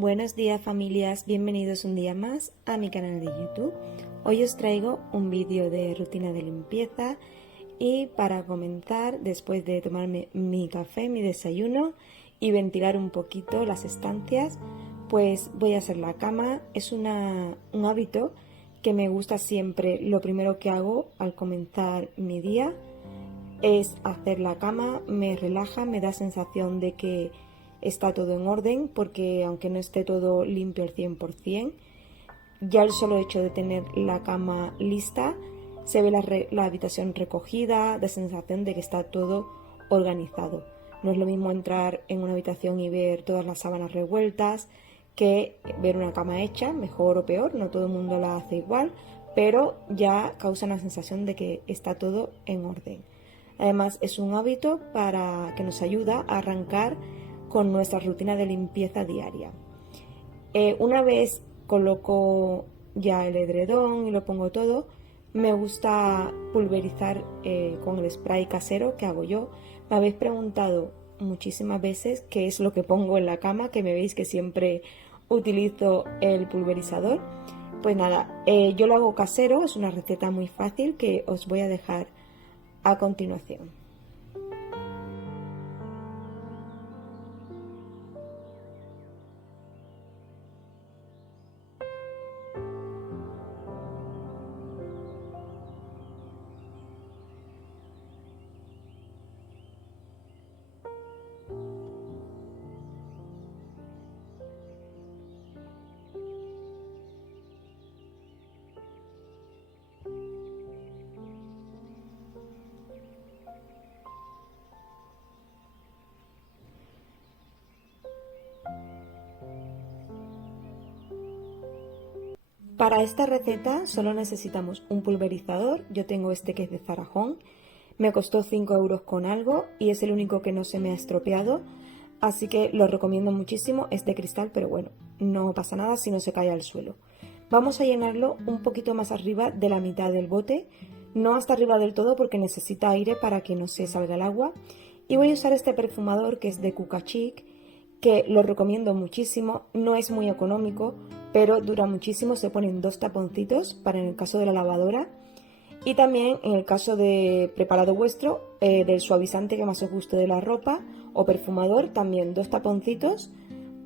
Buenos días familias, bienvenidos un día más a mi canal de YouTube. Hoy os traigo un vídeo de rutina de limpieza y para comenzar, después de tomarme mi café, mi desayuno y ventilar un poquito las estancias, pues voy a hacer la cama. Es un hábito que me gusta siempre. Lo primero que hago al comenzar mi día es hacer la cama, me relaja, me da sensación de que está todo en orden, porque aunque no esté todo limpio al 100%, ya el solo hecho de tener la cama lista, se ve la habitación recogida, da sensación de que está todo organizado. No es lo mismo entrar en una habitación y ver todas las sábanas revueltas que ver una cama hecha, mejor o peor, no todo el mundo la hace igual, pero ya causa una sensación de que está todo en orden. Además, es un hábito que nos ayuda a arrancar con nuestra rutina de limpieza diaria. Una vez coloco ya el edredón y lo pongo todo, me gusta pulverizar con el spray casero que hago yo. Me habéis preguntado muchísimas veces qué es lo que pongo en la cama, que me veis que siempre utilizo el pulverizador. Pues nada, yo lo hago casero, es una receta muy fácil que os voy a dejar a continuación. Para esta receta solo necesitamos un pulverizador. Yo tengo este que es de Zara Home. Me costó 5 euros con algo y es el único que no se me ha estropeado. Así que lo recomiendo muchísimo. Es de cristal, pero bueno, no pasa nada si no se cae al suelo. Vamos a llenarlo un poquito más arriba de la mitad del bote. No hasta arriba del todo porque necesita aire para que no se salga el agua. Y voy a usar este perfumador que es de Kuka Chic, que lo recomiendo muchísimo. No es muy económico, pero dura muchísimo. Se ponen 2 taponcitos para en el caso de la lavadora y también en el caso de preparado vuestro, del suavizante que más os guste de la ropa o perfumador, también 2 taponcitos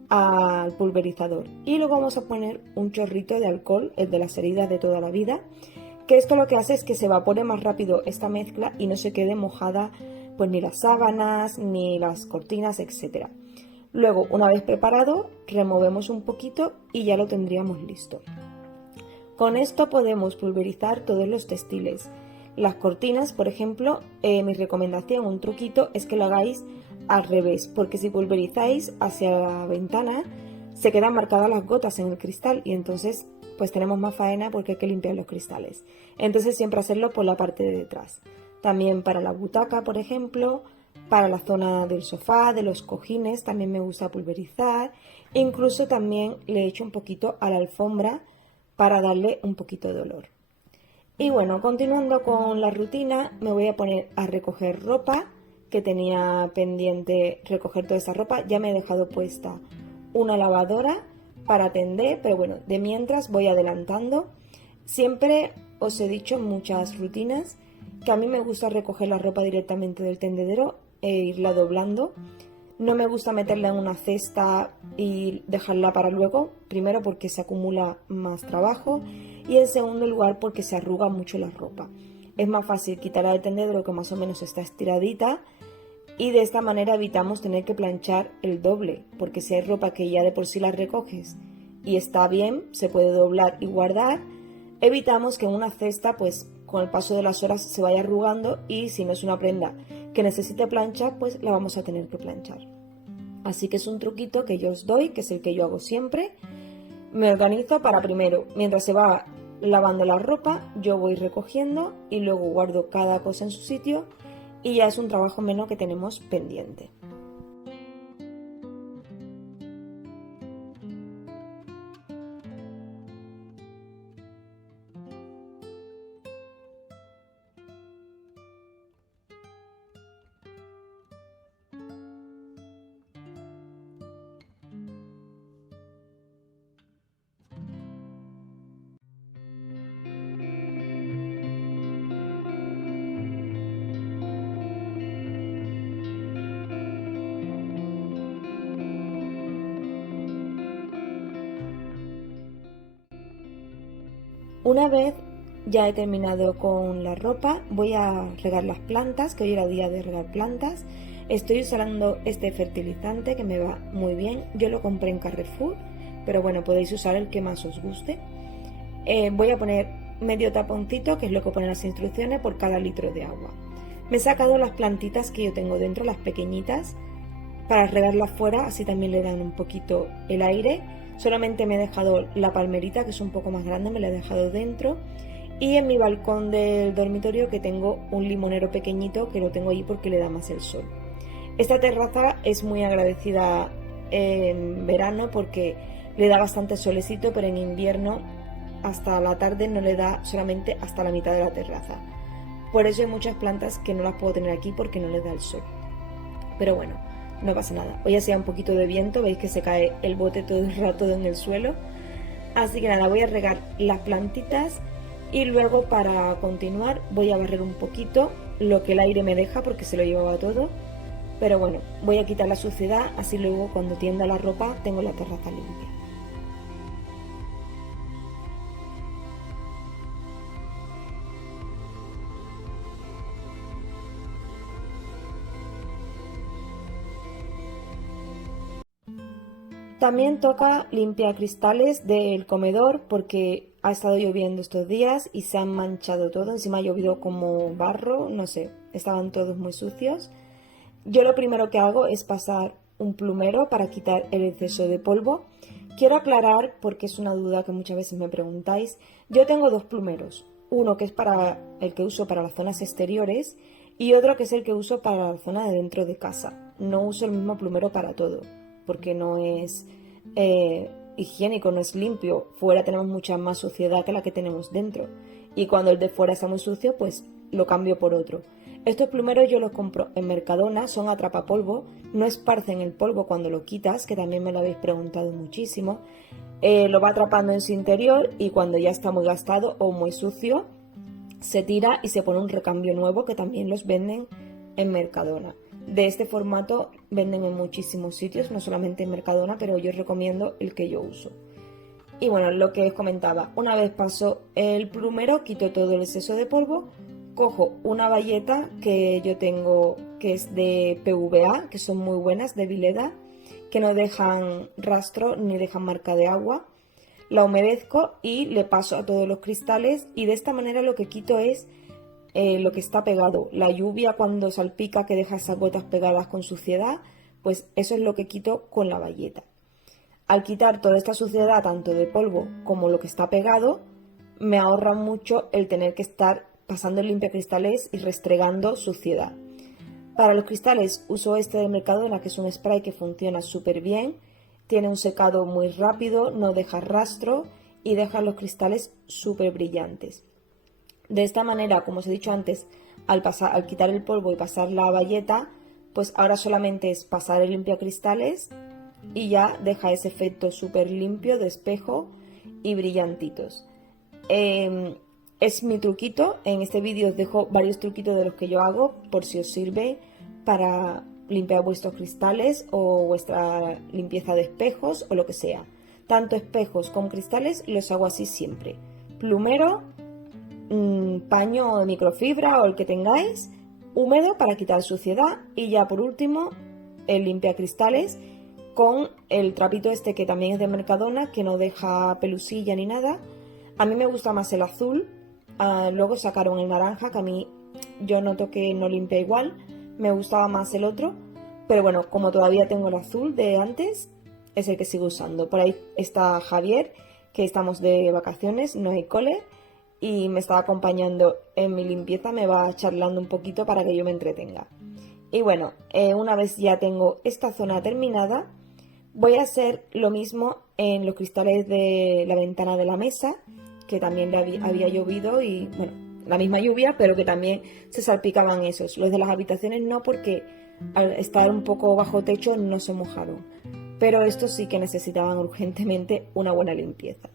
al pulverizador. Y luego vamos a poner un chorrito de alcohol, el de las heridas de toda la vida, que esto lo que hace es que se evapore más rápido esta mezcla y no se quede mojada pues ni las sábanas ni las cortinas, etcétera. Luego, una vez preparado, removemos un poquito y ya lo tendríamos listo. Con esto podemos pulverizar todos los textiles. Las cortinas, por ejemplo, mi recomendación, un truquito, es que lo hagáis al revés, porque si pulverizáis hacia la ventana, se quedan marcadas las gotas en el cristal y entonces pues tenemos más faena porque hay que limpiar los cristales. Entonces siempre hacerlo por la parte de detrás. También para la butaca, por ejemplo, para la zona del sofá, de los cojines, también me gusta pulverizar. Incluso también le echo un poquito a la alfombra para darle un poquito de olor. Y bueno, continuando con la rutina, me voy a poner a recoger ropa, que tenía pendiente recoger toda esta ropa. Ya me he dejado puesta una lavadora para tender, pero bueno, de mientras voy adelantando. Siempre os he dicho en muchas rutinas que a mí me gusta recoger la ropa directamente del tendedero e irla doblando. No me gusta meterla en una cesta y dejarla para luego, primero porque se acumula más trabajo y en segundo lugar porque se arruga mucho la ropa. Es más fácil quitarla del tendedero que más o menos está estiradita y de esta manera evitamos tener que planchar el doble, porque si hay ropa que ya de por sí la recoges y está bien, se puede doblar y guardar, evitamos que en una cesta pues con el paso de las horas se vaya arrugando y si no es una prenda que necesite plancha, pues la vamos a tener que planchar. Así que es un truquito que yo os doy, que es el que yo hago siempre. Me organizo para primero, mientras se va lavando la ropa, yo voy recogiendo y luego guardo cada cosa en su sitio y ya es un trabajo menos que tenemos pendiente. Una vez ya he terminado con la ropa, voy a regar las plantas, que hoy era día de regar plantas. Estoy usando este fertilizante que me va muy bien. Yo lo compré en Carrefour, pero bueno, podéis usar el que más os guste. Voy a poner medio taponcito, que es lo que pone las instrucciones, por cada litro de agua. Me he sacado las plantitas que yo tengo dentro, las pequeñitas, para regarlas fuera, así también le dan un poquito el aire. Solamente me he dejado la palmerita, que es un poco más grande, me la he dejado dentro. Y en mi balcón del dormitorio, que tengo un limonero pequeñito, que lo tengo allí porque le da más el sol. Esta terraza es muy agradecida en verano porque le da bastante solecito, pero en invierno hasta la tarde no le da, solamente hasta la mitad de la terraza. Por eso hay muchas plantas que no las puedo tener aquí porque no les da el sol. Pero bueno, no pasa nada. Hoy hacía un poquito de viento, veis que se cae el bote todo el rato en el suelo. Así que nada, voy a regar las plantitas y luego, para continuar, voy a barrer un poquito lo que el aire me deja porque se lo llevaba todo. Pero bueno, voy a quitar la suciedad, así luego cuando tienda la ropa tengo la terraza limpia. También toca limpiar cristales del comedor porque ha estado lloviendo estos días y se han manchado todo. Encima ha llovido como barro, no sé, estaban todos muy sucios. Yo lo primero que hago es pasar un plumero para quitar el exceso de polvo. Quiero aclarar, porque es una duda que muchas veces me preguntáis, yo tengo dos plumeros. Uno que es para el que uso para las zonas exteriores y otro que es el que uso para la zona de dentro de casa. No uso el mismo plumero para todo, porque no es higiénico, no es limpio. Fuera tenemos mucha más suciedad que la que tenemos dentro. Y cuando el de fuera está muy sucio, pues lo cambio por otro. Estos plumeros yo los compro en Mercadona, son atrapapolvo, no esparcen el polvo cuando lo quitas, que también me lo habéis preguntado muchísimo. Lo va atrapando en su interior y cuando ya está muy gastado o muy sucio, se tira y se pone un recambio nuevo, que también los venden en Mercadona. De este formato venden en muchísimos sitios, no solamente en Mercadona, pero yo os recomiendo el que yo uso. Y bueno, lo que os comentaba, una vez paso el plumero, quito todo el exceso de polvo, cojo una bayeta que yo tengo, que es de PVA, que son muy buenas, de Vileda, que no dejan rastro ni dejan marca de agua. La humedezco y le paso a todos los cristales y de esta manera lo que quito es lo que está pegado. La lluvia cuando salpica, que deja esas gotas pegadas con suciedad, pues eso es lo que quito con la bayeta. Al quitar toda esta suciedad, tanto de polvo como lo que está pegado, me ahorra mucho el tener que estar pasando el limpiacristales y restregando suciedad. Para los cristales uso este de Mercadona, que es un spray que funciona súper bien, tiene un secado muy rápido, no deja rastro y deja los cristales súper brillantes. De esta manera, como os he dicho antes, al quitar el polvo y pasar la bayeta, pues ahora solamente es pasar el limpiacristales y ya deja ese efecto súper limpio de espejo y brillantitos. Es mi truquito. En este vídeo os dejo varios truquitos de los que yo hago por si os sirve para limpiar vuestros cristales o vuestra limpieza de espejos o lo que sea. Tanto espejos como cristales los hago así siempre. Plumero, paño de microfibra o el que tengáis, húmedo para quitar suciedad y ya por último el limpiacristales con el trapito este que también es de Mercadona, que no deja pelusilla ni nada. A mí me gusta más el azul, luego sacaron el naranja, que a mí yo noto que no limpia igual, me gustaba más el otro, pero bueno, como todavía tengo el azul de antes, es el que sigo usando. Por ahí está Javier, que estamos de vacaciones, no hay cole, y me está acompañando en mi limpieza, me va charlando un poquito para que yo me entretenga. Y bueno, una vez ya tengo esta zona terminada, voy a hacer lo mismo en los cristales de la ventana de la mesa, que también había llovido y, bueno, la misma lluvia, pero que también se salpicaban esos. Los de las habitaciones no, porque al estar un poco bajo techo no se mojaron. Pero estos sí que necesitaban urgentemente una buena limpieza.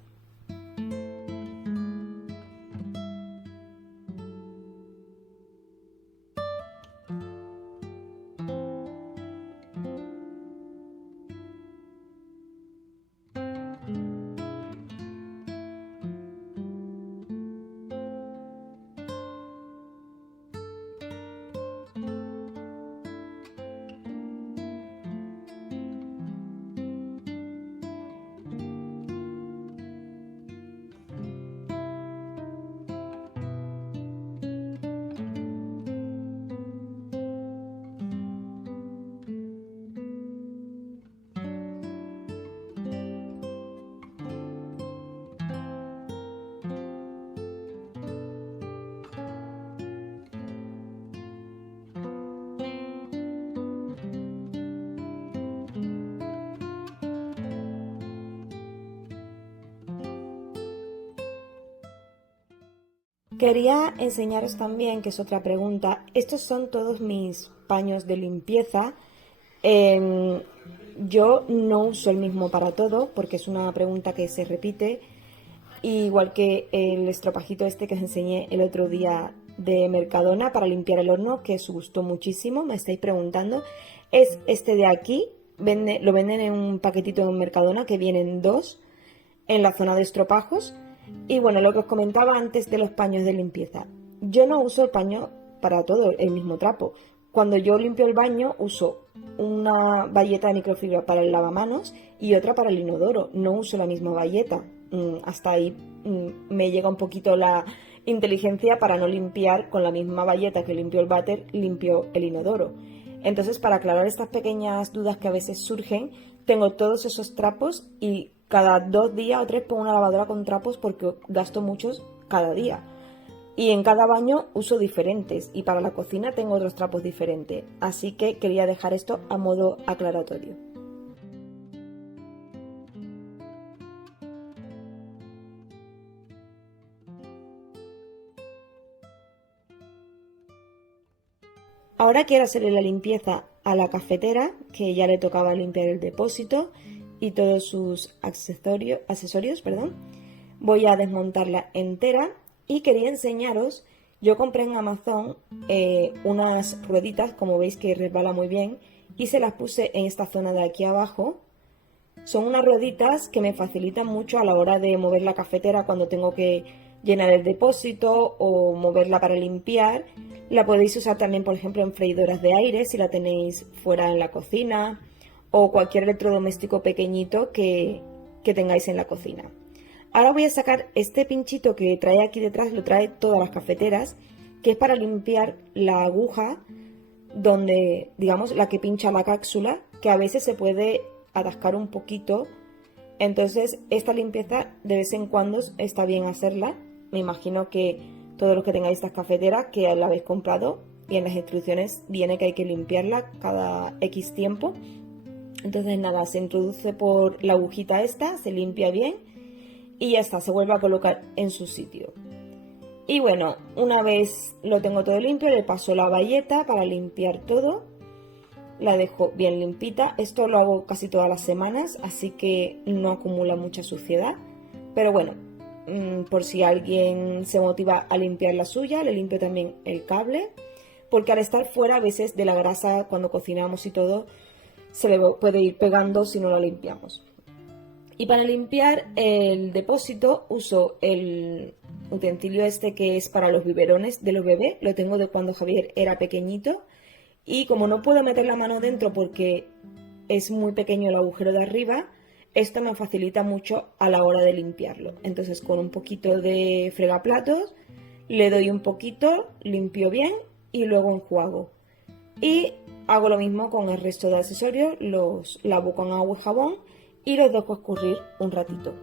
Quería enseñaros también, que es otra pregunta, estos son todos mis paños de limpieza. Em, yo no uso el mismo para todo porque es una pregunta que se repite, igual que el estropajito este que os enseñé el otro día de Mercadona para limpiar el horno, que os gustó muchísimo, me estáis preguntando. Es este de aquí, lo venden en un paquetito en Mercadona que vienen dos en la zona de estropajos. Y bueno, lo que os comentaba antes de los paños de limpieza. Yo no uso el paño para todo, el mismo trapo. Cuando yo limpio el baño uso una bayeta de microfibra para el lavamanos y otra para el inodoro. No uso la misma bayeta. Hasta ahí me llega un poquito la inteligencia para no limpiar con la misma bayeta que limpio el váter, limpio el inodoro. Entonces, para aclarar estas pequeñas dudas que a veces surgen, tengo todos esos trapos y cada 2 días o 3 pongo una lavadora con trapos porque gasto muchos cada día. Y en cada baño uso diferentes y para la cocina tengo otros trapos diferentes. Así que quería dejar esto a modo aclaratorio. Ahora quiero hacerle la limpieza a la cafetera, que ya le tocaba limpiar el depósito y todos sus accesorios. Voy a desmontarla entera y quería enseñaros, yo compré en Amazon unas rueditas, como veis que resbala muy bien, y se las puse en esta zona de aquí abajo. Son unas rueditas que me facilitan mucho a la hora de mover la cafetera cuando tengo que llenar el depósito o moverla para limpiar. La podéis usar también, por ejemplo, en freidoras de aire si la tenéis fuera en la cocina o cualquier electrodoméstico pequeñito que tengáis en la cocina. Ahora voy a sacar este pinchito que trae aquí detrás, lo trae todas las cafeteras, que es para limpiar la aguja donde, digamos, la que pincha la cápsula, que a veces se puede atascar un poquito. Entonces esta limpieza de vez en cuando está bien hacerla. Me imagino que todos los que tengáis estas cafeteras que la habéis comprado y en las instrucciones viene que hay que limpiarla cada X tiempo. Entonces nada, se introduce por la agujita esta, se limpia bien y ya está, se vuelve a colocar en su sitio. Y bueno, una vez lo tengo todo limpio, le paso la bayeta para limpiar todo. La dejo bien limpita. Esto lo hago casi todas las semanas, así que no acumula mucha suciedad. Pero bueno, por si alguien se motiva a limpiar la suya, le limpio también el cable. Porque al estar fuera a veces de la grasa, cuando cocinamos y todo, se le puede ir pegando si no la limpiamos. Y para limpiar el depósito uso el utensilio este que es para los biberones de los bebés. Lo tengo de cuando Javier era pequeñito. Y como no puedo meter la mano dentro porque es muy pequeño el agujero de arriba, esto me facilita mucho a la hora de limpiarlo. Entonces con un poquito de fregaplatos le doy un poquito, limpio bien y luego enjuago. Y hago lo mismo con el resto de accesorios, los lavo con agua y jabón y los dejo escurrir un ratito.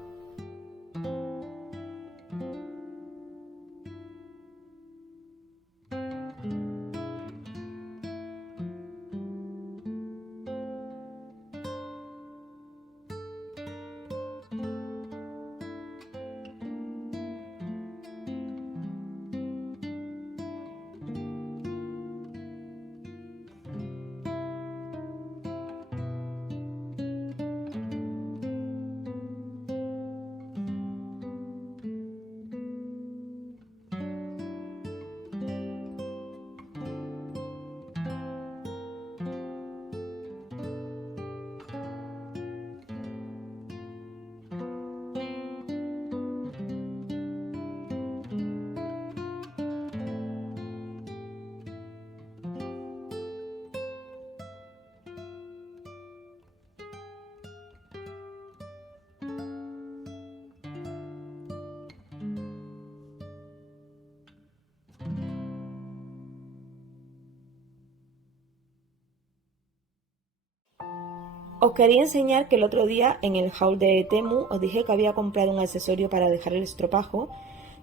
Os quería enseñar que el otro día en el haul de Temu os dije que había comprado un accesorio para dejar el estropajo.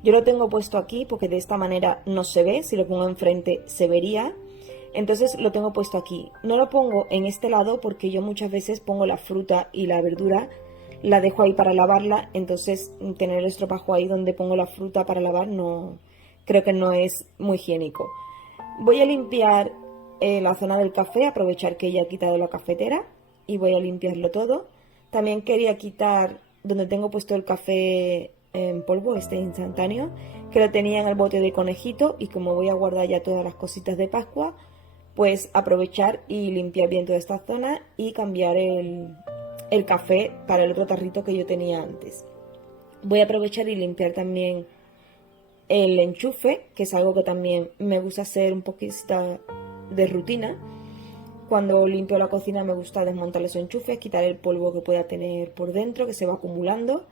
Yo lo tengo puesto aquí porque de esta manera no se ve, si lo pongo enfrente se vería. Entonces lo tengo puesto aquí. No lo pongo en este lado porque yo muchas veces pongo la fruta y la verdura, la dejo ahí para lavarla, entonces tener el estropajo ahí donde pongo la fruta para lavar no creo que no es muy higiénico. Voy a limpiar la zona del café, aprovechar que ya he quitado la cafetera y voy a limpiarlo todo. También quería quitar donde tengo puesto el café en polvo, este instantáneo, que lo tenía en el bote de conejito, y como voy a guardar ya todas las cositas de Pascua, pues aprovechar y limpiar bien toda esta zona y cambiar el café para el otro tarrito que yo tenía antes. Voy a aprovechar y limpiar también el enchufe, que es algo que también me gusta hacer un poquito de rutina. Cuando limpio la cocina me gusta desmontar los enchufes, quitar el polvo que pueda tener por dentro, que se va acumulando,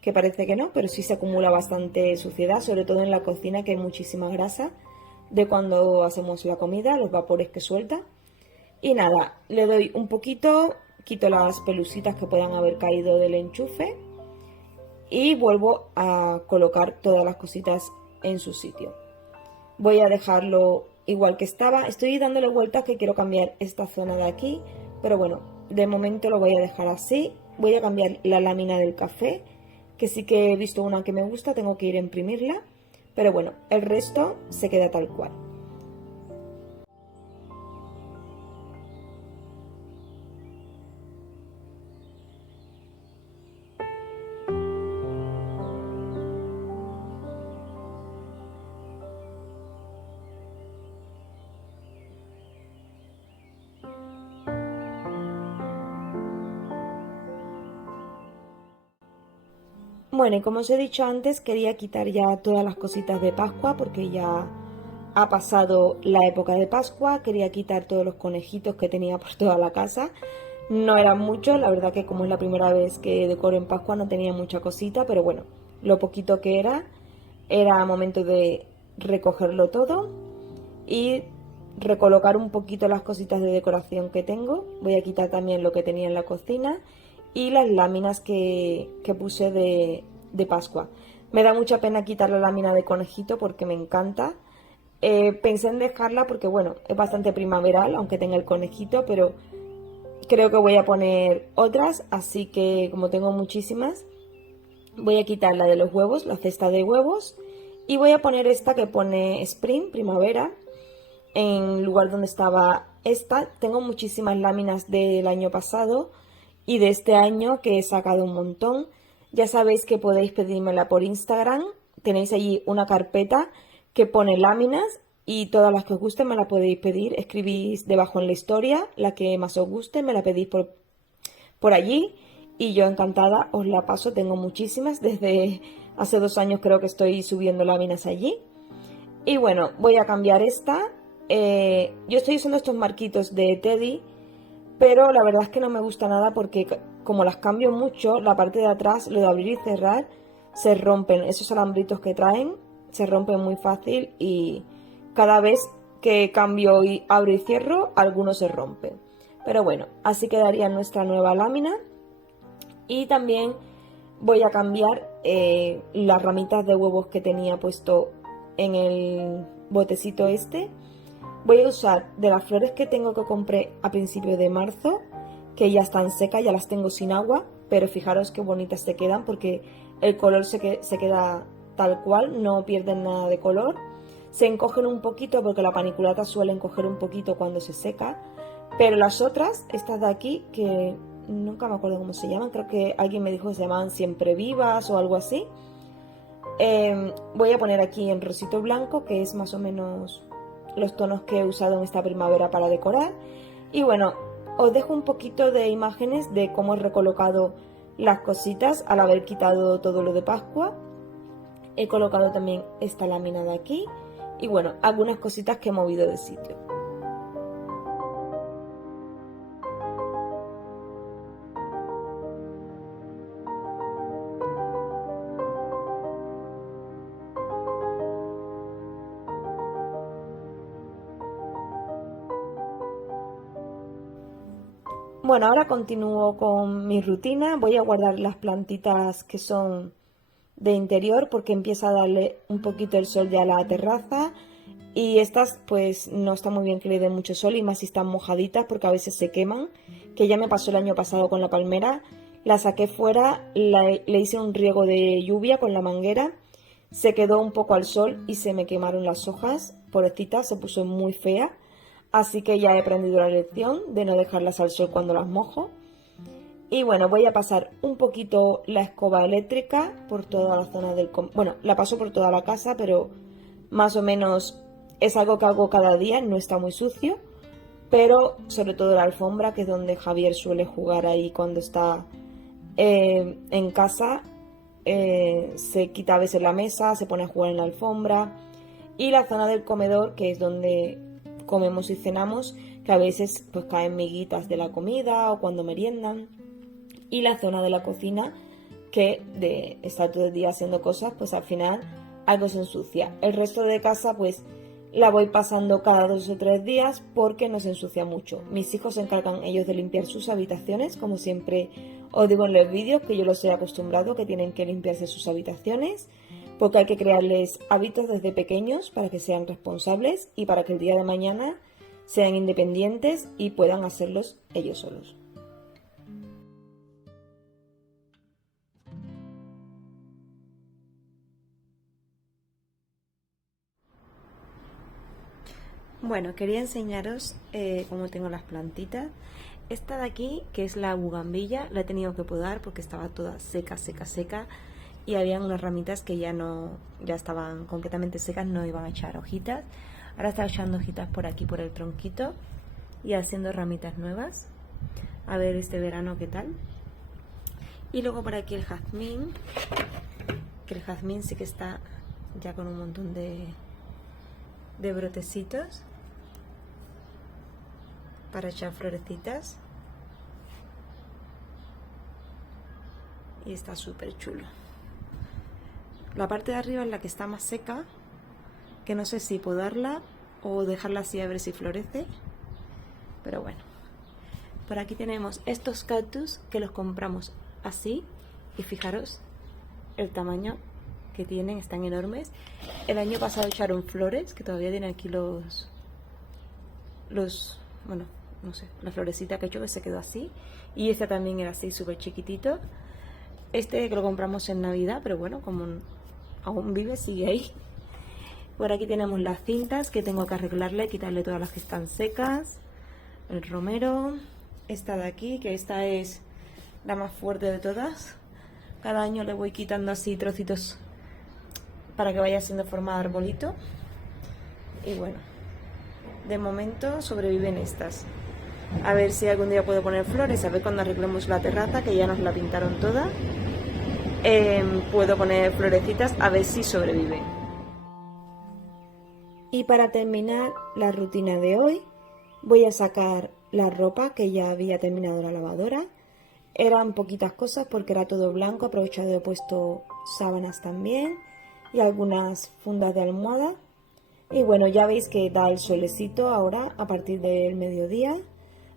que parece que no, pero sí se acumula bastante suciedad, sobre todo en la cocina, que hay muchísima grasa de cuando hacemos la comida, los vapores que suelta. Y nada, le doy un poquito, quito las pelusitas que puedan haber caído del enchufe y vuelvo a colocar todas las cositas en su sitio. Voy a dejarlo igual que estaba. Estoy dándole vueltas que quiero cambiar esta zona de aquí, pero bueno, de momento lo voy a dejar así. Voy a cambiar la lámina del café, que sí que he visto una que me gusta, tengo que ir a imprimirla, pero bueno, el resto se queda tal cual. Bueno, y como os he dicho antes, quería quitar ya todas las cositas de Pascua porque ya ha pasado la época de Pascua. Quería quitar todos los conejitos que tenía por toda la casa. No eran muchos, la verdad que como es la primera vez que decoro en Pascua no tenía mucha cosita, pero bueno, lo poquito que era momento de recogerlo todo y recolocar un poquito las cositas de decoración que tengo. Voy a quitar también lo que tenía en la cocina y las láminas que puse de Pascua. Me da mucha pena quitar la lámina de conejito porque me encanta. Pensé en dejarla porque bueno, es bastante primaveral, aunque tenga el conejito, pero creo que voy a poner otras, así que como tengo muchísimas, voy a quitar la de los huevos, la cesta de huevos, y voy a poner esta que pone Spring, primavera, en lugar donde estaba esta. Tengo muchísimas láminas del año pasado y de este año que he sacado un montón. Ya sabéis que podéis pedírmela por Instagram. Tenéis allí una carpeta que pone láminas y todas las que os gusten me la podéis pedir. Escribís debajo en la historia la que más os guste, me la pedís por allí y yo encantada os la paso. Tengo muchísimas, desde hace 2 años creo que estoy subiendo láminas allí. Y bueno, voy a cambiar esta. Yo estoy usando estos marquitos de Teddy, pero la verdad es que no me gusta nada porque como las cambio mucho, la parte de atrás, lo de abrir y cerrar, se rompen. Esos alambritos que traen se rompen muy fácil y cada vez que cambio y abro y cierro, algunos se rompen. Pero bueno, así quedaría nuestra nueva lámina. Y también voy a cambiar las ramitas de huevos que tenía puesto en el botecito este. Voy a usar de las flores que tengo que compré a principios de marzo, que ya están secas, ya las tengo sin agua, pero fijaros qué bonitas se quedan porque el color se queda tal cual, no pierden nada de color. Se encogen un poquito porque la paniculata suele encoger un poquito cuando se seca, pero las otras, estas de aquí, que nunca me acuerdo cómo se llaman, creo que alguien me dijo que se llamaban siempre vivas o algo así. Voy a poner aquí en rosito blanco, que es más o menos los tonos que he usado en esta primavera para decorar. Y bueno, os dejo un poquito de imágenes de cómo he recolocado las cositas al haber quitado todo lo de Pascua. He colocado también esta lámina de aquí y bueno, algunas cositas que he movido de sitio. Bueno, ahora continúo con mi rutina. Voy a guardar las plantitas que son de interior porque empieza a darle un poquito el sol ya a la terraza. Y estas pues no está muy bien que le den mucho sol y más si están mojaditas porque a veces se queman. Que ya me pasó el año pasado con la palmera. La saqué fuera, le hice un riego de lluvia con la manguera. se quedó un poco al sol y se me quemaron las hojas, pobrecita, se puso muy fea, así que ya he aprendido la lección de no dejarlas al sol cuando las mojo. Y bueno, voy a pasar un poquito la escoba eléctrica por toda la zona del... Bueno, la paso por toda la casa, pero más o menos es algo que hago cada día, no está muy sucio. Pero sobre todo la alfombra, que es donde Javier suele jugar ahí cuando está en casa. Se quita a veces la mesa, se pone a jugar en la alfombra. Y la zona del comedor, que es donde comemos y cenamos, que a veces pues caen miguitas de la comida o cuando meriendan. Y la zona de la cocina, que de estar todo el día haciendo cosas, pues al final algo se ensucia. El resto de casa pues la voy pasando cada 2 o 3 días porque no se ensucia mucho. Mis hijos se encargan ellos de limpiar sus habitaciones, como siempre os digo en los vídeos, que yo los he acostumbrado, que tienen que limpiarse sus habitaciones, porque hay que crearles hábitos desde pequeños para que sean responsables y para que el día de mañana sean independientes y puedan hacerlos ellos solos. Bueno, quería enseñaros cómo tengo las plantitas. Esta de aquí, que es la bugambilla, la he tenido que podar porque estaba toda seca, seca, seca. Y había unas ramitas que ya estaban completamente secas, no iban a echar hojitas. Ahora está echando hojitas por aquí, por el tronquito, y haciendo ramitas nuevas. A ver este verano qué tal. Y luego por aquí el jazmín, que el jazmín sí que está ya con un montón de brotecitos para echar florecitas, y está súper chulo. La parte de arriba es la que está más seca, que no sé si podarla o dejarla así a ver si florece, pero bueno. Por aquí tenemos estos cactus que los compramos así, y fijaros el tamaño que tienen, están enormes. El año pasado echaron flores, que todavía tienen aquí bueno, no sé, la florecita que he hecho, que se quedó así. Y este también era así, súper chiquitito. Este que lo compramos en Navidad, pero bueno, como aún vive, sigue ahí. Por aquí tenemos las cintas que tengo que arreglarle, quitarle todas las que están secas. El romero. Esta de aquí, que esta es la más fuerte de todas. Cada año le voy quitando así trocitos para que vaya siendo forma de arbolito. Y bueno, de momento sobreviven estas. A ver si algún día puedo poner flores, a ver cuando arreglemos la terraza, que ya nos la pintaron toda. Puedo poner florecitas, a ver si sobreviven. Y para terminar la rutina de hoy, voy a sacar la ropa que ya había terminado la lavadora. Eran poquitas cosas porque era todo blanco, aprovechado y he puesto sábanas también y algunas fundas de almohada. Y bueno, ya veis que da el solecito ahora a partir del mediodía.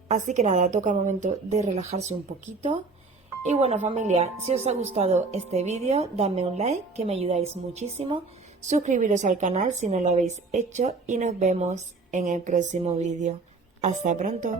Así que nada, toca el momento de relajarse un poquito. Y bueno, familia, si os ha gustado este vídeo, dadme un like, que me ayudáis muchísimo. Suscribiros al canal si no lo habéis hecho y nos vemos en el próximo vídeo. Hasta pronto.